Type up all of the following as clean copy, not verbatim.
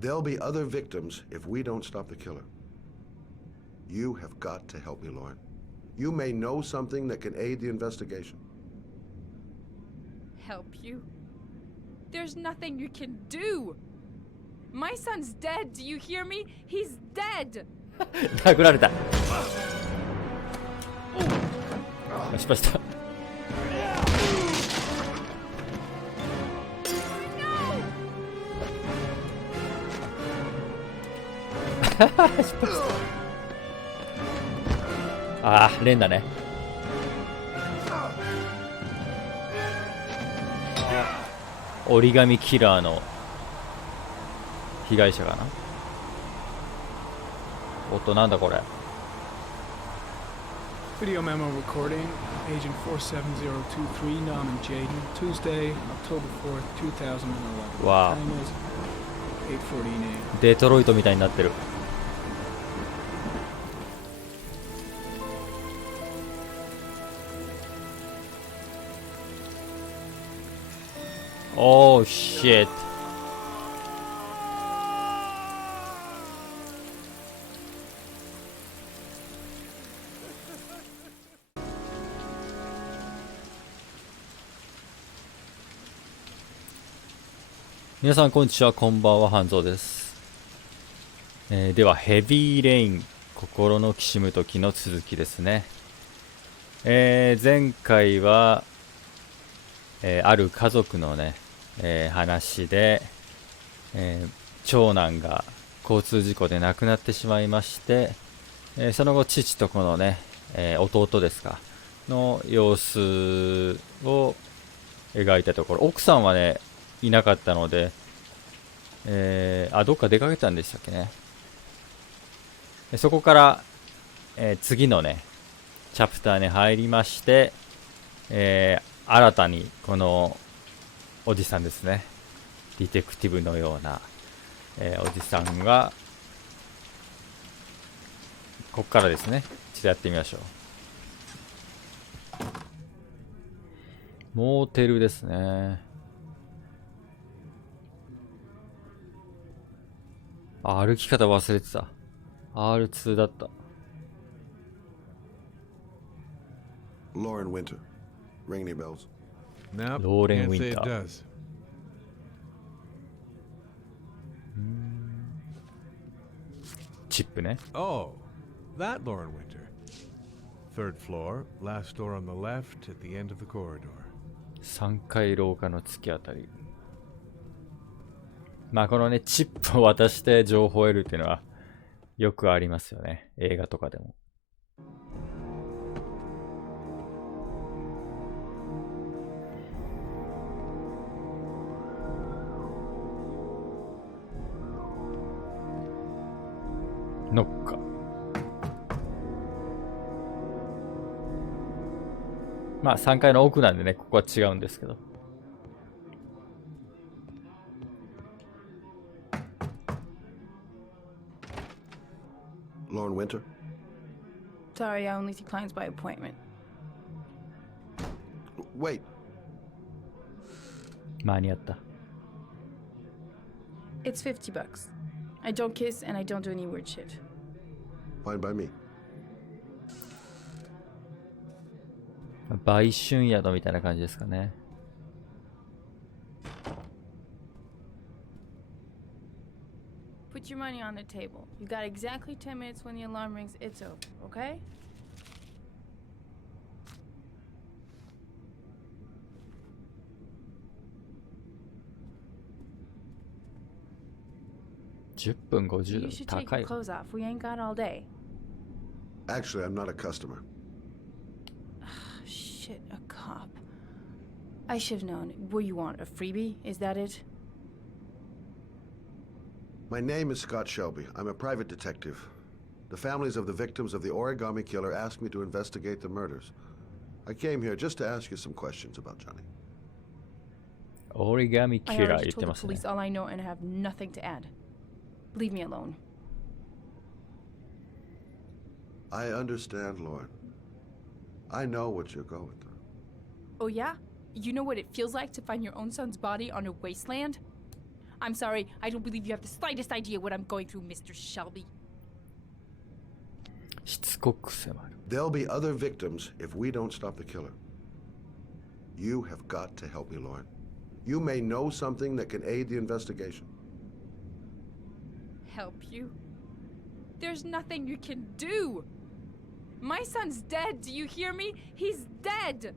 There'll be other victims if we don't stop the killer. You have got to help me, Lauren. You may know something that can aid the investigation. Help you? There's nothing you can do. My son's dead. Do you hear me? He's dead. 殴られた。失敗した。ああ、レンだね。折り紙キラーの被害者かな。おっと、なんだこれ。Video memo recording, Agent 47023, Norman Jaden, Tuesday, October 4th, 2011. わあ。Time is 8:49. デトロイトみたいになってる。Oh shit. 皆さんこんにちは、こんばんは、半蔵です。ではヘビーレイン、心のきしむ時の続きですね。前回は、ある家族のね、話で、長男が交通事故で亡くなってしまいまして、その後父とこのね、弟ですかの様子を描いたところ、奥さんはねいなかったので、どっか出かけたんでしたっけね。そこから、次のねチャプターに入りまして、新たにこのおじさんですね、ディテクティブのような、おじさんがここからですね、一度やってみましょう。モーテルですね。歩き方忘れてた。R2 だった。Lauren Winter. Ring any bells? Nope, ローレン・ウ can't ィ say ン it ター。does. Chip ね。 Oh, that Lauren Winter. Third floor, last door on the left at the end of the corridor. 3階廊下の突き当たり。まあこのねチップを渡して情報を得るっていうのはよくありますよね、映画とかでも。ノッカ。まあ3階の奥なんでね、ここは違うんですけど。Lauren Winter? Sorry, I only see clients by appointment. Wait. 間に合った。It's $50. I don't kiss and I don't do any weird shit. Fine by me. 売春宿みたいな感じですかね。Put your money on the table. You got exactly 10 minutes when the alarm rings. It's over, okay? 10分50 You ドル。 should take 高 your い。 clothes off. We ain't got all day. Actually, I'm not a customer. Shit, a cop. I should have known. What do you want? A freebie? Is that it? My name is Scott Shelby. I'm a private detective. The families of the victims of the origami killer asked me to investigate the murders. I came here just to ask you some questions about Johnny. オリガミ I キラー already 言って told ま the すね。 police all I know and have nothing to add. Leave me alone. I understand, Lauren. I know what you're going through. Oh yeah? You know what it feels like to find your own son's body on a wasteland? I'm sorry, I don't believe you have the slightest idea what I'm going through, Mr. Shelby. しつこく迫る。 There'll be other victims if we don't stop the killer. You have got to help me, Lauren. You may know something that can aid the investigation. Help you? There's nothing you can do. My son's dead, do you hear me? He's dead.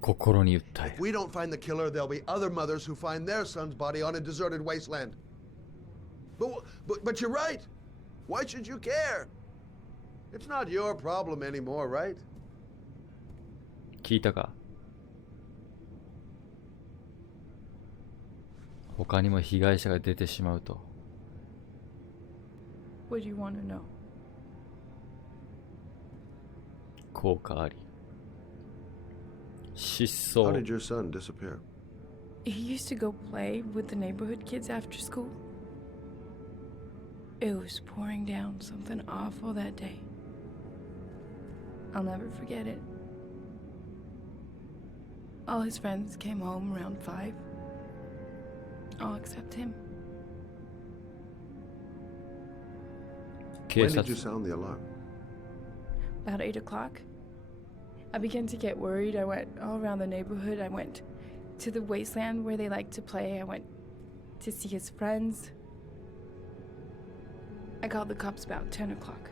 心に訴え If we don't find the killer, there'll be other mothers who find their son's body on a deserted wasteland. But you're right. Why should you care? It's not your problem anymore, right? 聞いたか。他にも被害者が出てしまうと。 What do you want to know? 効果あり。失 How 踪 did。your son disappear? He used to go play with the neighborhood kids after school. It was pouring down something awful that day. I'll never forget it. All his friends came home around 5. All except him.警 When 察 did you sound the alarm? About 8 o'clock. I began to get worried. I went all around the neighborhood. I went to the wasteland where they like to play. I went to see his friends. I called the cops about 10 o'clock.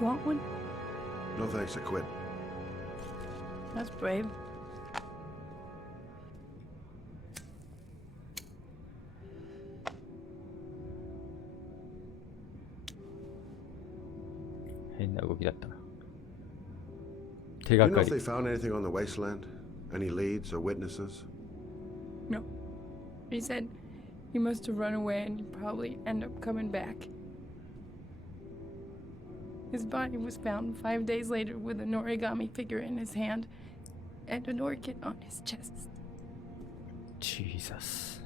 You want one? No thanks, I quit. That's brave. Do you know 手がか if り they found anything on the wasteland? Any leads or witnesses? No. He said he must have run away and he'd probably end up coming back. His body was found 5 days later with an origami figure in his hand and an orchid on his chest. Jesus.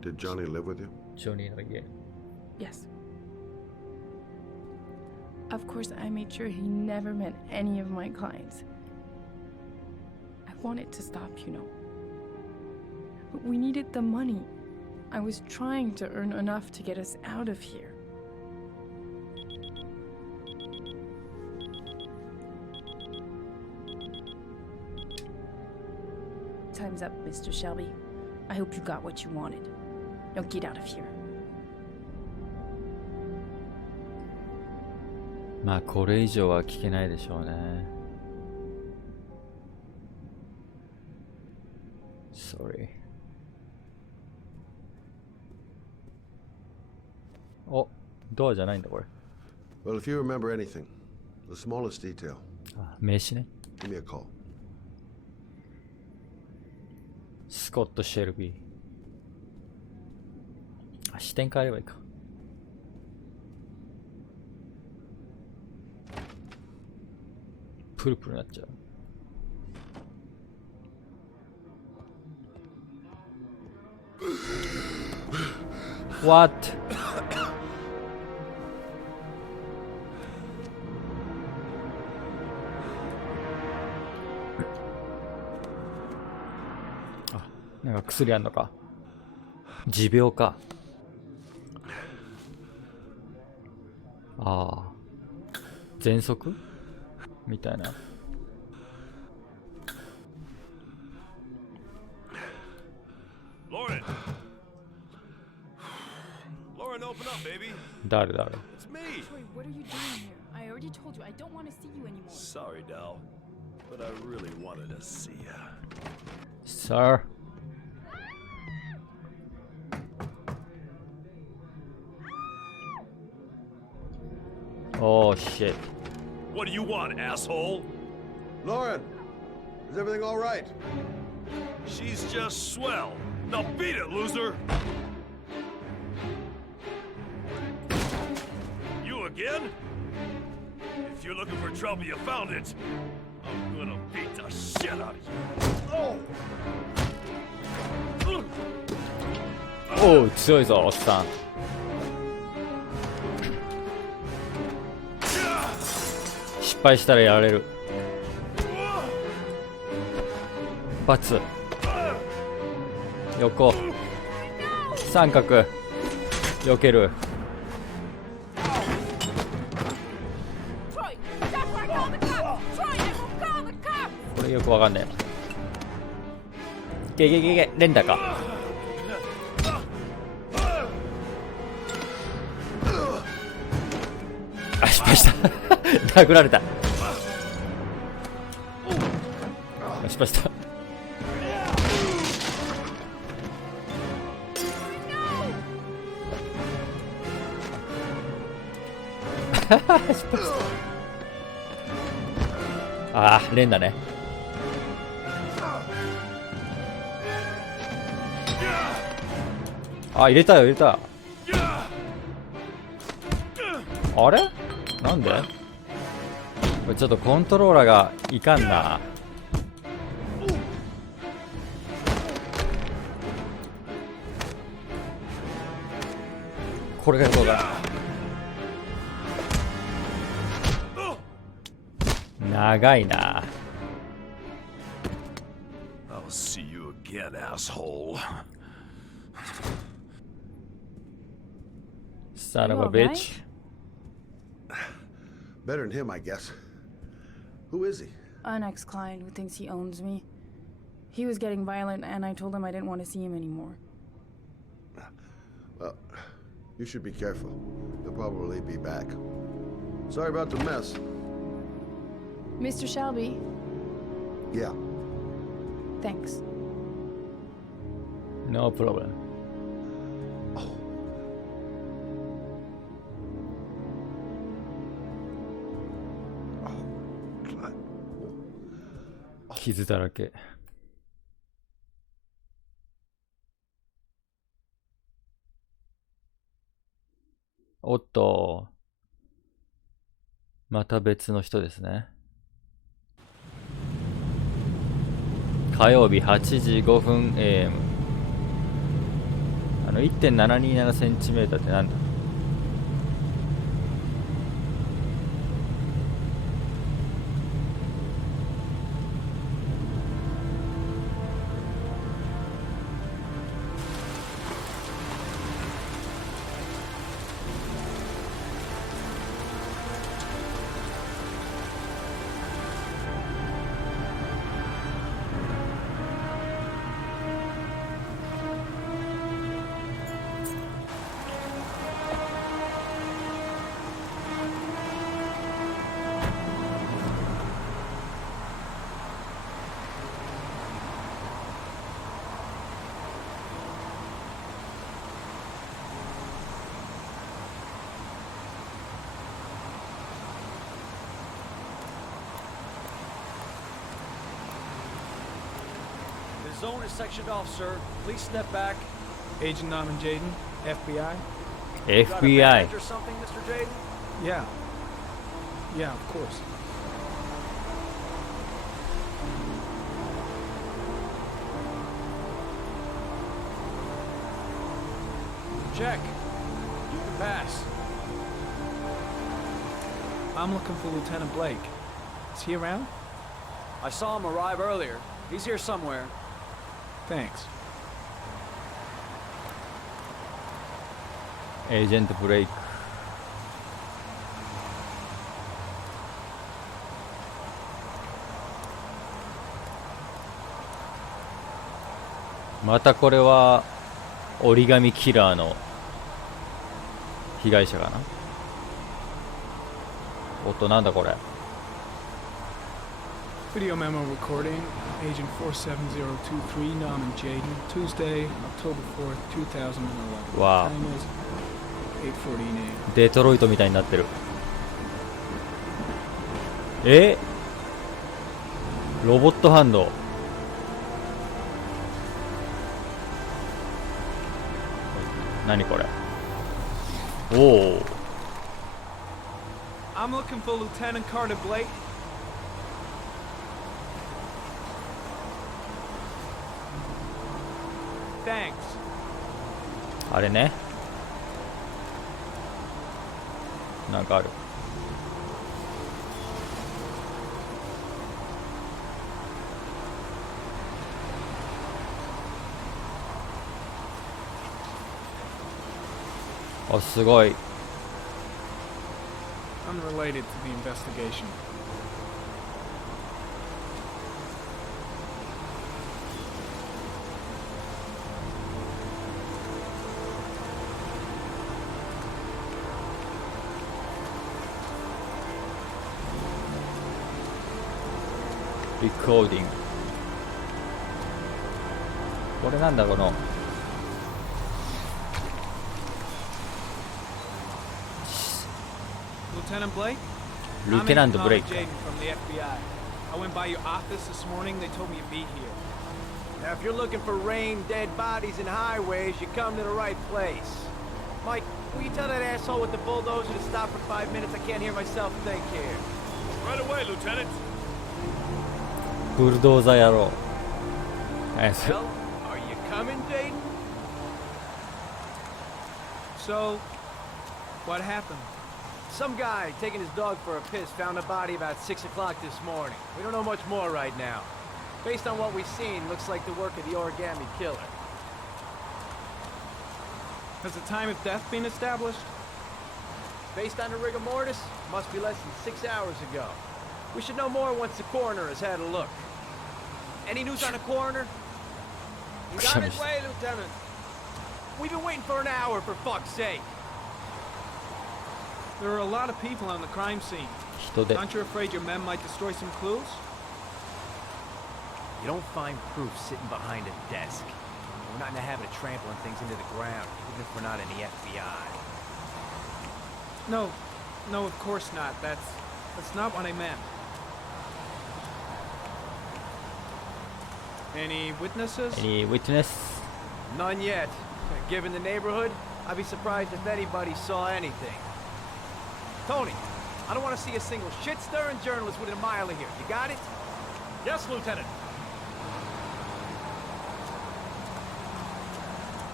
Did Johnny live with you? ジョニーの家。 Yes. Of course, I made sure he never met any of my clients. I wanted to stop, you know. But we needed the money. I was trying to earn enough to get us out of here. Time's up, Mr. Shelby. I hope you got what you wanted. Now get out of here. まあこれ以上は聞けないでしょうね。Sorry。お、ドアじゃないんだこれ。Well, if you remember anything, the smallest detail, あ、名刺ね。 give me a call. スコット・シェルビー。あ、視点変えればいいか。プルプルなっちゃう。What? あ、なんか薬あんのか。持病か。ああ。喘息みたいな。Lauren! Lauren, open up, baby. 誰だろう。 It's me. Troy, what are you doing here? I already told you I don't want to see you anymore. Sorry, Dal, but I really wanted to see ya. Sir. Oh shit. What do you want, asshole? Lauren, is everything all right? She's just swell. Now beat it, loser! You again? If you're looking for trouble, you found it. I'm gonna beat the shit out of you. Oh! おう、強いぞ、おっさん。敗したらやられる。×横三角避ける。これよくわかんねえ。ゲ連打か。あ、失敗した殴られた。失敗した失敗した。ああ、連打ね。あ、入れたよ、入れた。あれなんでこれちょっとコントローラーがいかんな。これがどうかな。長いな。 I'll see you again, asshole. Son of You a all bitch. Better than him, I guess. Who is he? An ex-client who thinks he owns me. He was getting violent, and I told him I didn't want to see him anymore. Well, you should be careful. He'll probably be back. Sorry about the mess. Mr. Shelby, Yeah. thanks. No problem. God. 傷だらけ。おっと、また別の人ですね。火曜日8時5分 AM。1.727 センチメーターってなんだ。The zone is sectioned off, sir. Please step back. Agent Norman Jaden, FBI? You got a FBI。 badge or something, Mr. Jaden? Yeah. Yeah, of course. Check. You can pass. I'm looking for Lieutenant Blake. Is he around? I saw him arrive earlier. He's here somewhere. Thanks. エージェントブレイク。またこれは折り紙キラーの被害者かな。おっと、なんだこれ。 Video memo recording, Agent 47023, Norman Jaden, Tuesday, October 4th, 2011. Wow. Time is 8:14 a.m. デトロイトみたいになってる。ロボットハンド。何これ。おお。 I'm looking for Lieutenant Carter Blake. Thanks. あれね。なんかある。お、すごい。 Unrelated to the investigation. Recording。これなんだこの。Lieutenant Blake? Lieutenant I'm Blake. Jaden from the FBI. I went by your office this morning. They told me you'd be here. Now, if you're looking for rain, dead bodies, and highways, you come to the right place. Mike, will you tell that asshole with the bulldozer to stop for 5 minutes? I can't hear myself think here. Right away, Lieutenant. ブルドーザー野郎。Well, are you coming, Jaden? So, what happened? Some guy taking his dog for a piss found a body about 6 o'clock this morning. We don't know much more right now. Based on what we've seen, looks like the work of the origami killer. Has the time of death been established? Based on the rigor mortis, must be less than 6 hours ago. We should know more once the coroner has had a look. Any news on the coroner? He's on his way, Lieutenant. We've been waiting for an hour, for fuck's sake. There are a lot of people on the crime scene. 人で。 Aren't you afraid your men might destroy some clues? You don't find proof sitting behind a desk. We're not in the habit of trampling things into the ground, even if we're not in the FBI. No, of course not. That's not what I meant. Any witnesses? Any witness? None yet. Given the neighborhood, I'd be surprised if anybody saw anything. Tony, I don't want to see a single shit-stirring journalist within a mile of here. You got it? Yes, Lieutenant.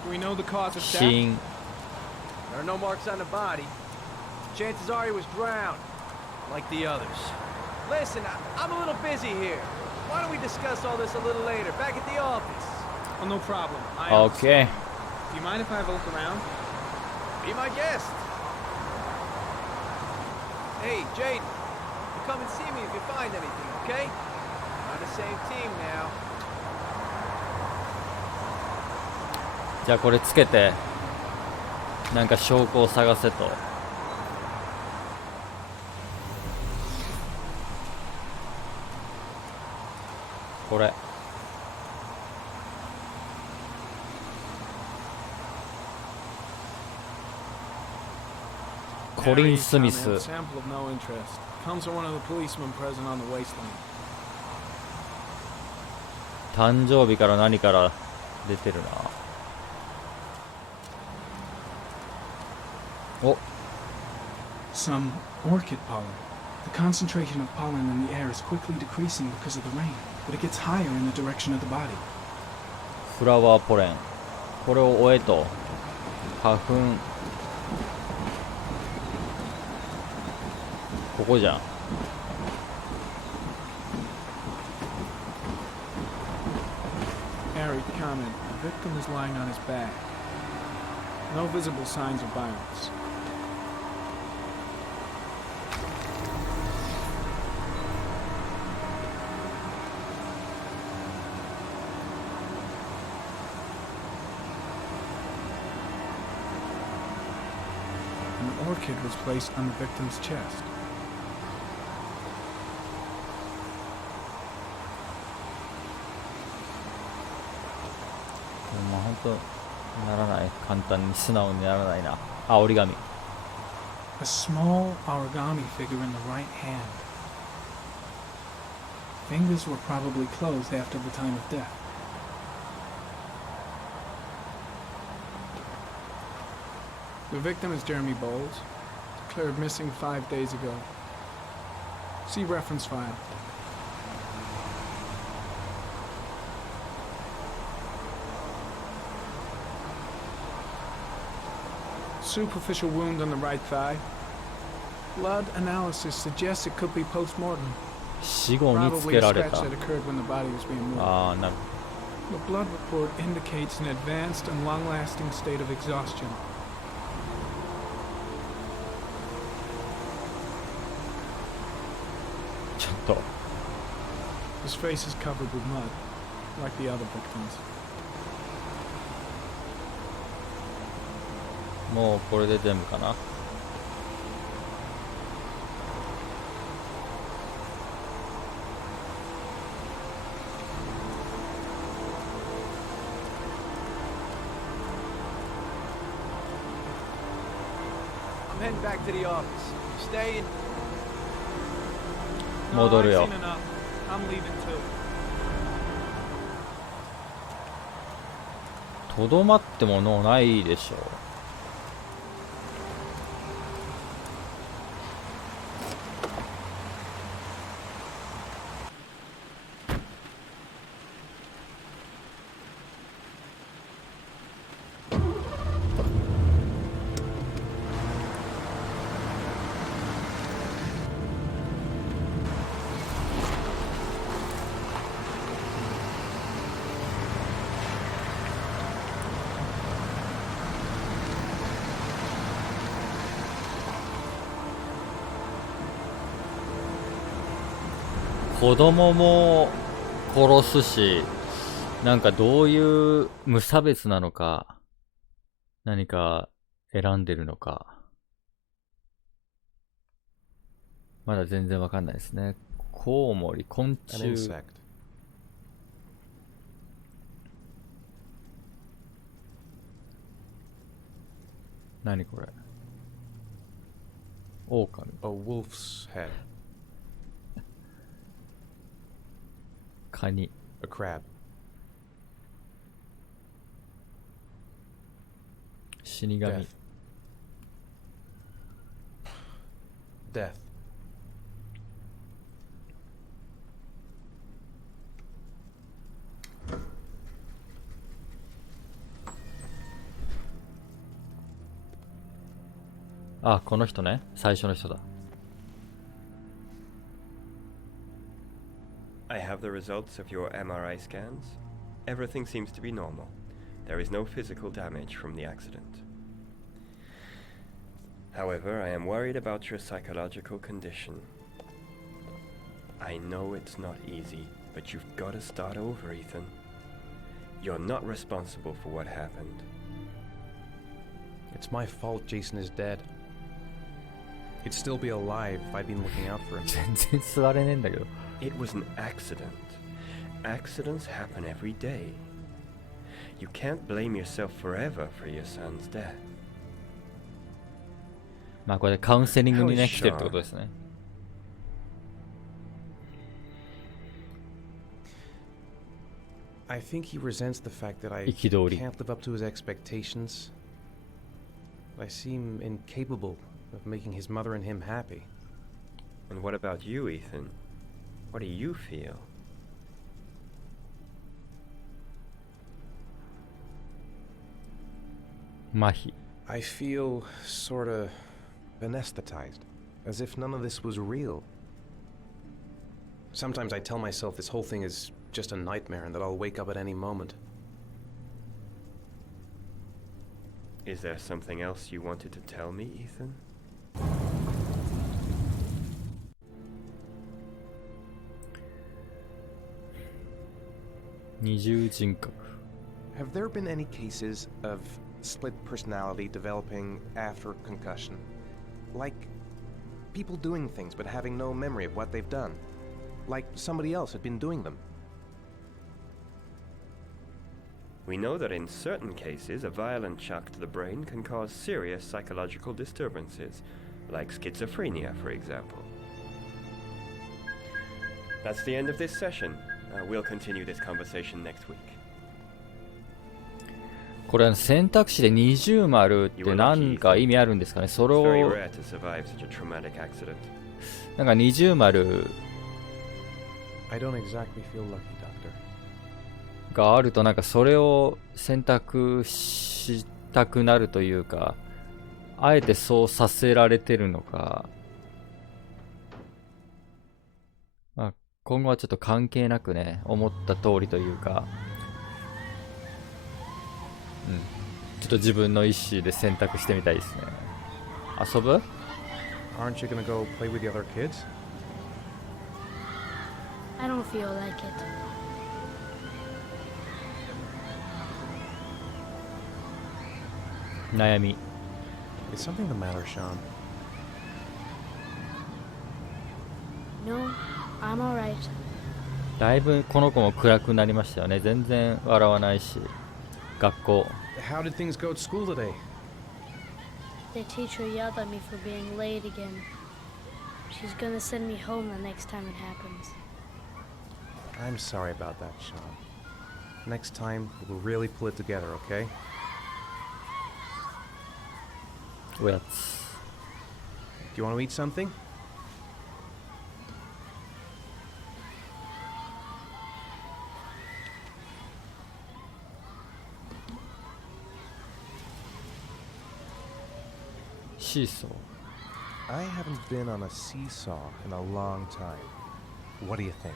Do we know the cause of death? 死因。 There are no marks on the body. Chances are he was drowned, like the others. Listen, I'm a little busy here. Why don't we discuss all this a little later, back at the office? Oh, no problem. Okay. Do you mind if I have a look around? Be my guest. Hey, Jaden, you come and see me if you find anything, okay? We're on the same team now. じゃあこれつけてなんか証拠を探せと。これコリン・スミス。 Sample of no interest. Comes from one of the policemen present on the wasteland. 誕生日から何から出てるな。お、 Some orchid pollen. The concentration of pollen in the air is quickly decreasing because of the rain, but it gets higher in the direction of the body. フラワーポレン。これを終えと花粉。ここじゃん。 Arid comment. The victim is lying on his back. No visible signs of violence. An orchid was placed on the victim's chest. まあ本当ならない。簡単に素直にならないな。あ、折り紙。 A small origami figure in the right hand. Fingers were probably closed after the time of death. The victim is Jeremy Bowles, declared missing 5 days ago. See reference file. Superficial wound on the right thigh. Blood analysis suggests it could be post-mortem. 死後につ Probably け a られ scratch た。 that occurred when the body was being moved. ああ、なる。 The blood report indicates an advanced and long-lasting state of exhaustion. ちょっと His face is covered with mud, like the other victims. もうこれで全部かな。I'm heading back to the office. Staying. 戻るよ。 I'm leaving too. とどまってものないでしょう。子供も殺すし、なんかどういう無差別なのか、何か選んでるのか、まだ全然わかんないですね。コウモリ、昆虫。何これ？狼。A wolf's head. カニ。A crab. 死神。 Death. Death。あ、この人ね。最初の人だ。I have the results of your MRI scans. Everything seems to be normal. There is no physical damage from the accident. However, I am worried about your psychological condition. I know it's not easy, but you've got to start over, Ethan. You're not responsible for what happened. It's my fault Jason is dead. He'd still be alive if I'd been looking out for him. 全然座れねえんだけど。It was an accident. Accidents happen every day. You can't blame yourself forever for your son's death. まあこれでカウンセリングにね、来てるってことですね。I think he resents the fact that I 憤り。 can't live up to his expectations. I seem incapable of making his mother and him happy. And what about you, Ethan? What do you feel? Mahi. I feel sorta anesthetized, as if none of this was real. Sometimes I tell myself this whole thing is just a nightmare and that I'll wake up at any moment. Is there something else you wanted to tell me, Ethan? Have there been any cases of split personality developing after concussion? Like people doing things but having no memory of what they've done? Like somebody else had been doing them? We know that in certain cases, a violent shock to the brain can cause serious psychological disturbances, like schizophrenia, for example. That's the end of this session. We'll continue this conversation next week. これ選択肢で20丸って何か意味あるんですかね。それ It's very を rare to survive such a traumatic accident. なんか20丸 I don't exactly feel lucky, Doctor. があるとなんかそれを選択したくなるというか、あえてそうさせられてるのか、まあ、今後はちょっと関係なくね、思った通りというか、ちょっと自分の意思で選択してみたいですね。遊ぶ？ Aren't you gonna go play with the other kids? I don't feel like it. 悩み。 Is something the matter, Sean? No, I'm alright. だいぶこの子も暗くなりましたよね。全然笑わないし。学校。How did things go at school today? The teacher yelled at me for being late again. She's gonna send me home the next time it happens. I'm sorry about that, Sean. Next time, we'll really pull it together, okay? おやつ。 Do you want to eat something? Seesaw. I haven't been on a seesaw in a long time. What do you think?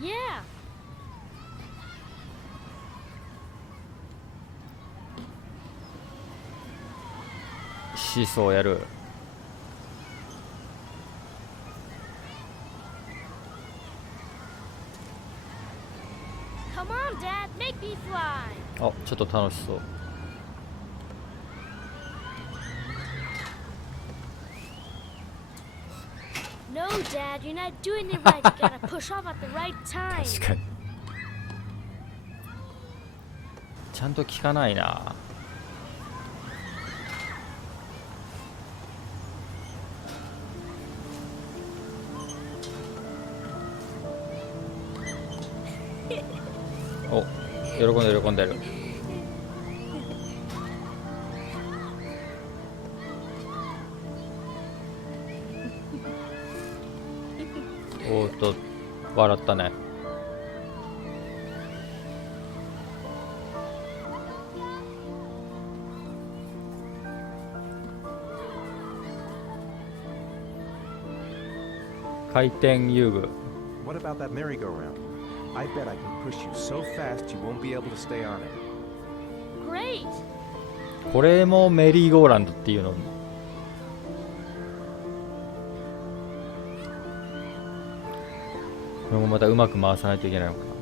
Yeah! シーソーやる。Come on, Dad, make me fly! あ、ちょっと楽しそう。No, Dad, you're not doing it right. You gotta push off at the right time. 確かに。ちゃんと聞かないな。お、喜んでる喜んでる。おーっと笑ったね。回転遊具。 What about that merry-go-round? I bet I can push you so fast you won't be able to stay on it. Great! これもメリーゴーランドっていうの。これもまたうまく回さないといけないのかな。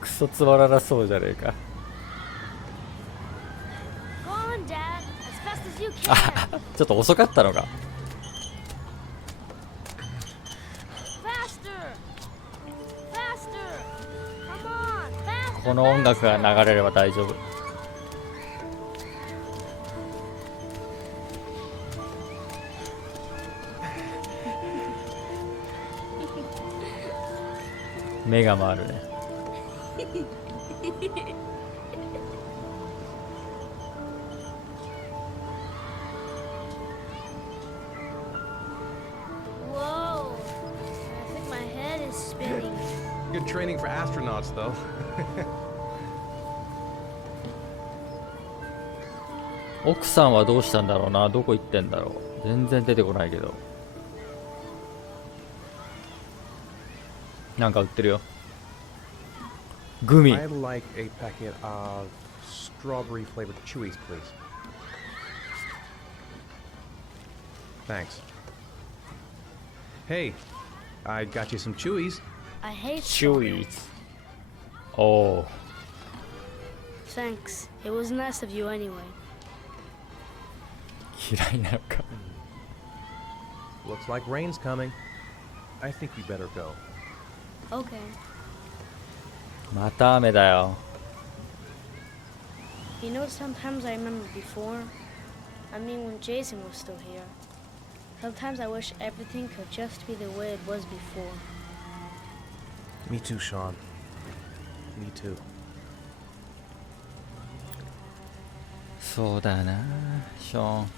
クソつまらなそうじゃねえか。Go on, Dad, as fast as you can. ちょっと遅かったのか。 Faster! Faster! Come on, faster! この音楽が流れれば大丈夫。目が回るね。Whoa! I think my head is spinning. Good training for astronauts, though. 奥さんはどうしたんだろうな。どこ行ってんだろう。全然出てこないけど。なんか売ってるよ。グミ。 I'd like a packet of strawberry flavored chewies, please. Thanks. Hey, I got you some chewies. I hate チュイーズ。おお。 Thanks. It was nice of you anyway. 嫌いなのか。 Looks like rain's coming. I think we better go. Okay. また雨だよ。 You know, sometimes I remember before. I mean, when Jason was still here. Sometimes I wish everything could just be the way it was before. Me too, Sean. Me too. そうだな、ショーン。行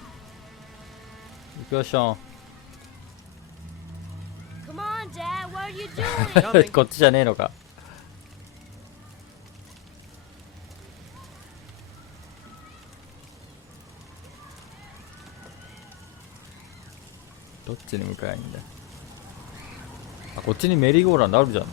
くよ、ショーン。 Come on, Dad. What are you doing? こっちじゃねえのか。どっちに向かえばいいんだよ。あ、こっちにメリーゴーランドあるじゃん。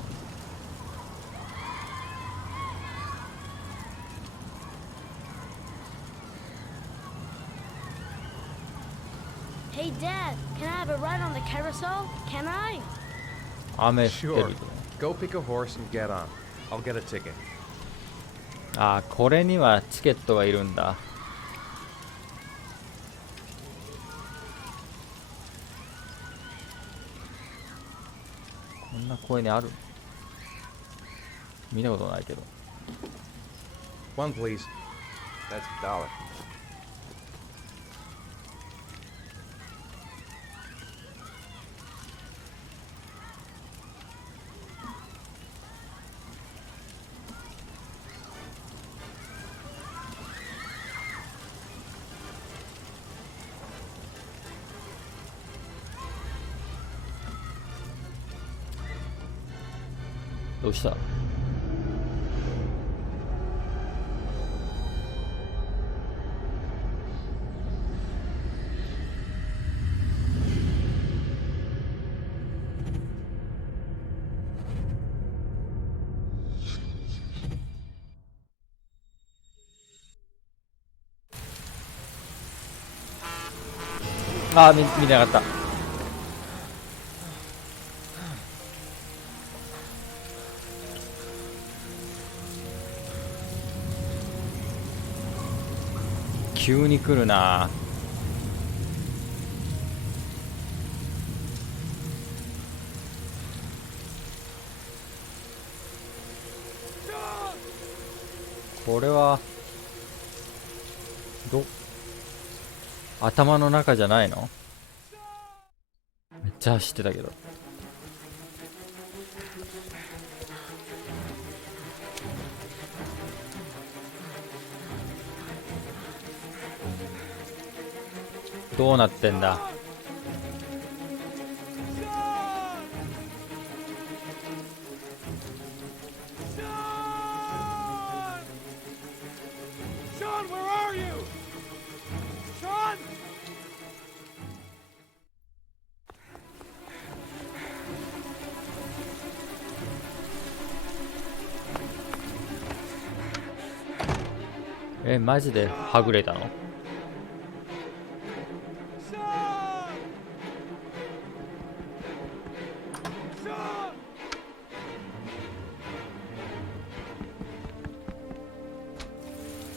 Hey, Dad, can I have a ride on the carousel? Can I? 雨降ってる Sure. けど。 Go pick a horse and get on. I'll get a ticket. あ、これにはチケットがいるんだ。こんな公園にある？見たことないけど。 One, please. That's $1. どうした？あー、見てなかった。急に来るな。これは頭の中じゃないの？めっちゃ走ってたけど。どうなってんだ？マジではぐれたの？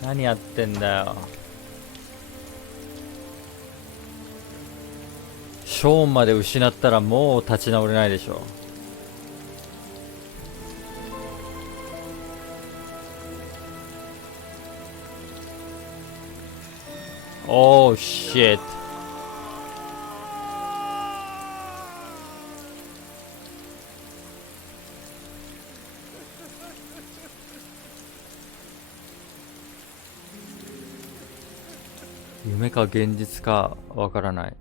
何やってんだよ。ショーンまで失ったらもう立ち直れないでしょ。Oh shit.夢か現実かわからない。